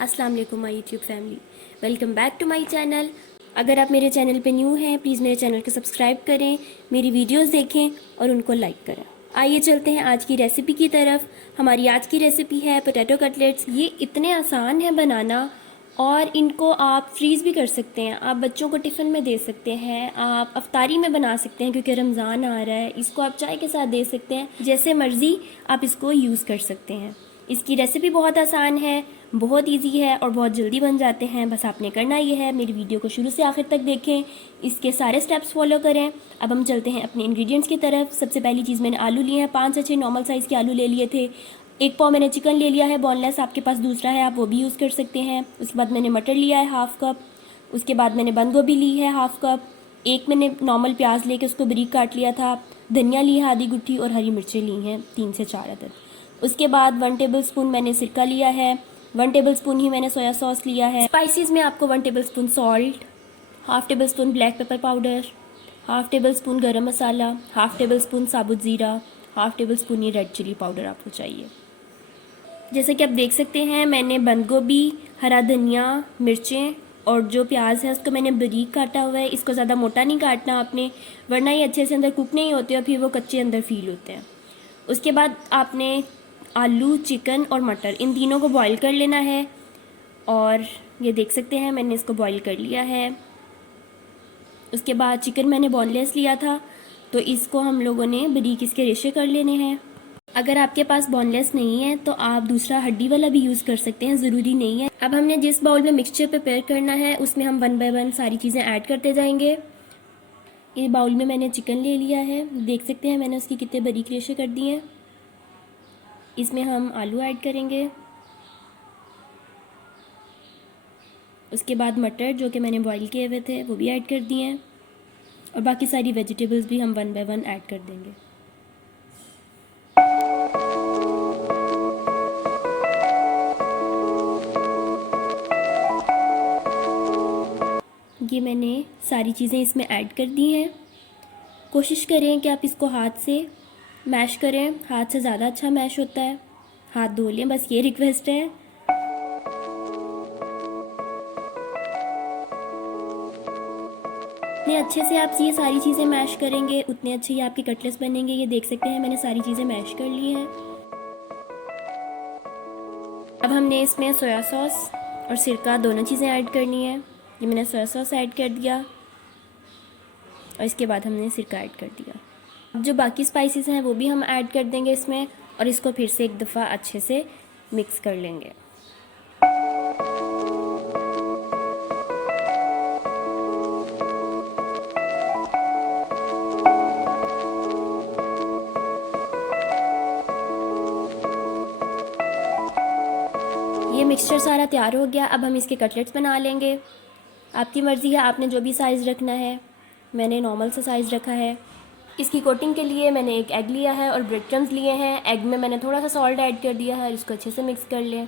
अस्सलाम वालेकुम my YouTube family, welcome back to my channel. अगर आप मेरे चैनल पे न्यू हैं प्लीज़ मेरे चैनल को सब्सक्राइब करें, मेरी वीडियोस देखें और उनको लाइक करें। आइए चलते हैं आज की रेसिपी की तरफ। हमारी आज की रेसिपी है पोटैटो कटलेट्स। ये इतने आसान है बनाना और इनको आप फ्रीज़ भी कर सकते हैं। आप बच्चों को टिफ़िन में दे सकते हैं, आप अफ्तारी में बना सकते हैं क्योंकि रमज़ान आ रहा है। इसको आप चाय के साथ दे सकते हैं, जैसे मर्ज़ी आप इसको यूज़ कर सकते हैं। इसकी रेसिपी बहुत आसान है, बहुत इजी है और बहुत जल्दी बन जाते हैं। बस आपने करना ये है, मेरी वीडियो को शुरू से आखिर तक देखें, इसके सारे स्टेप्स फॉलो करें। अब हम चलते हैं अपने इंग्रेडिएंट्स की तरफ। सबसे पहली चीज़, मैंने आलू लिए हैं, 5 से 6 नॉर्मल साइज़ के आलू ले लिए थे। 1 पाव मैंने चिकन ले लिया है बोनलेस, आपके पास दूसरा है आप वो भी यूज़ कर सकते हैं। उसके बाद मैंने मटर लिया है हाफ़ कप। उसके बाद मैंने बंद गोभी ली है हाफ़ कप। एक मैंने नॉर्मल प्याज लेके उसको बारीक काट लिया था। धनिया ली है आधी गुट्ठी और हरी मिर्चें ली हैं 3 से 4 अदद। उसके बाद 1 टेबलस्पून मैंने सिरका लिया है, 1 टेबलस्पून ही मैंने सोया सॉस लिया है। स्पाइसेस में आपको 1 tablespoon salt, half tablespoon black pepper powder, half tablespoon गरम मसाला, हाफ़ टेबलस्पून साबुत ज़ीरा, हाफ़ टेबलस्पून ये रेड चिली पाउडर आपको चाहिए। जैसे कि आप देख सकते हैं मैंने बंद गोभी, हरा धनिया, मिर्चें और जो प्याज है उसको मैंने बारीक काटा हुआ है। इसको ज़्यादा मोटा नहीं काटना आपने, वरना ये अच्छे से अंदर कुक नहीं होते और फिर वो कच्चे अंदर फील होते हैं। उसके बाद आपने आलू, चिकन और मटर इन तीनों को बॉईल कर लेना है और ये देख सकते हैं मैंने इसको बॉईल कर लिया है। उसके बाद चिकन मैंने बोनलेस लिया था तो इसको हम लोगों ने बारीक इसके रेशे कर लेने हैं। अगर आपके पास बोनलेस नहीं है तो आप दूसरा हड्डी वाला भी यूज़ कर सकते हैं, ज़रूरी नहीं है। अब हमने जिस बाउल में मिक्सचर प्रिपेयर करना है उसमें हम 1 बाय 1 सारी चीज़ें ऐड करते जाएंगे। ये बाउल में मैंने चिकन ले लिया है, देख सकते हैं मैंने उसकी कितने बारीक रेशे कर दिए हैं। इसमें हम आलू ऐड करेंगे। उसके बाद मटर जो कि मैंने बॉईल किए हुए थे वो भी ऐड कर दिए हैं और बाकी सारी वेजिटेबल्स भी हम 1 बाय 1 ऐड कर देंगे। ये मैंने सारी चीज़ें इसमें ऐड कर दी हैं। कोशिश करें कि आप इसको हाथ से मैश करें, हाथ से ज़्यादा अच्छा मैश होता है। हाथ धो लें, बस ये रिक्वेस्ट है। जितने अच्छे से आप ये सारी चीज़ें मैश करेंगे उतने अच्छे ही आपके कटलेट्स बनेंगे। ये देख सकते हैं मैंने सारी चीज़ें मैश कर ली हैं। अब हमने इसमें सोया सॉस और सिरका दोनों चीज़ें ऐड करनी है। ये मैंने सोया सॉस ऐड कर दिया और इसके बाद हमने सिरका ऐड कर दिया। अब जो बाकी स्पाइसेस हैं वो भी हम ऐड कर देंगे इसमें और इसको फिर से एक दफ़ा अच्छे से मिक्स कर लेंगे। ये मिक्सचर सारा तैयार हो गया। अब हम इसके कटलेट्स बना लेंगे। आपकी मर्ज़ी है, आपने जो भी साइज़ रखना है। मैंने नॉर्मल सा साइज़ रखा है। इसकी कोटिंग के लिए मैंने एक एग लिया है और ब्रेड क्रम्स लिए हैं। एग में मैंने थोड़ा सा सॉल्ट ऐड कर दिया है, इसको अच्छे से मिक्स कर लें।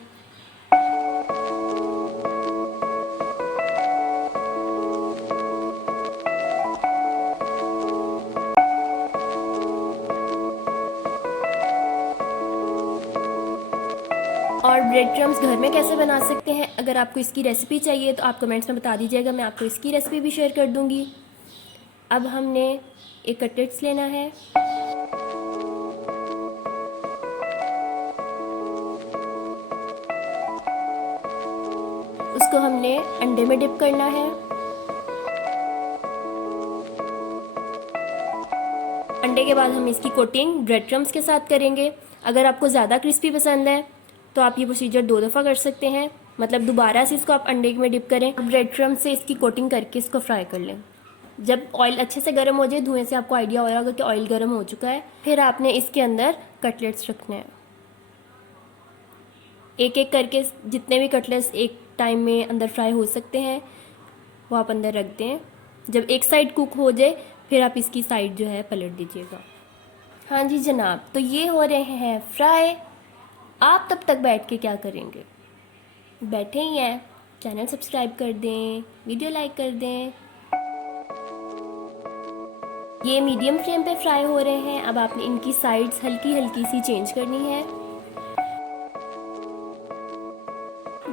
और ब्रेड क्रम्स घर में कैसे बना सकते हैं, अगर आपको इसकी रेसिपी चाहिए तो आप कमेंट्स में बता दीजिएगा, मैं आपको इसकी रेसिपी भी शेयर कर दूँगी। अब हमने एक कटलेट्स लेना है। उसको हमने अंडे में डिप करना है। अंडे के बाद हम इसकी कोटिंग ब्रेड क्रम्स के साथ करेंगे। अगर आपको ज़्यादा क्रिस्पी पसंद है तो आप ये प्रोसीजर 2 दफ़ा कर सकते हैं, मतलब दोबारा से इसको आप अंडे में डिप करें, ब्रेड क्रम्स से इसकी कोटिंग करके इसको फ्राई कर लें। जब ऑयल अच्छे से गर्म हो जाए, धुएं से आपको आइडिया हो रहा होगा कि ऑयल गर्म हो चुका है, फिर आपने इसके अंदर कटलेट्स रखने हैं। एक एक करके जितने भी कटलेट्स एक टाइम में अंदर फ्राई हो सकते हैं वो आप अंदर रख दें। जब एक साइड कुक हो जाए फिर आप इसकी साइड जो है पलट दीजिएगा। हाँ जी जनाब, तो ये हो रहे हैं फ्राई। आप तब तक बैठ के क्या करेंगे, बैठे ही हैं, चैनल सब्सक्राइब कर दें, वीडियो लाइक कर दें। ये मीडियम फ्लेम पे फ्राई हो रहे हैं। अब आपने इनकी साइड्स हल्की हल्की सी चेंज करनी है।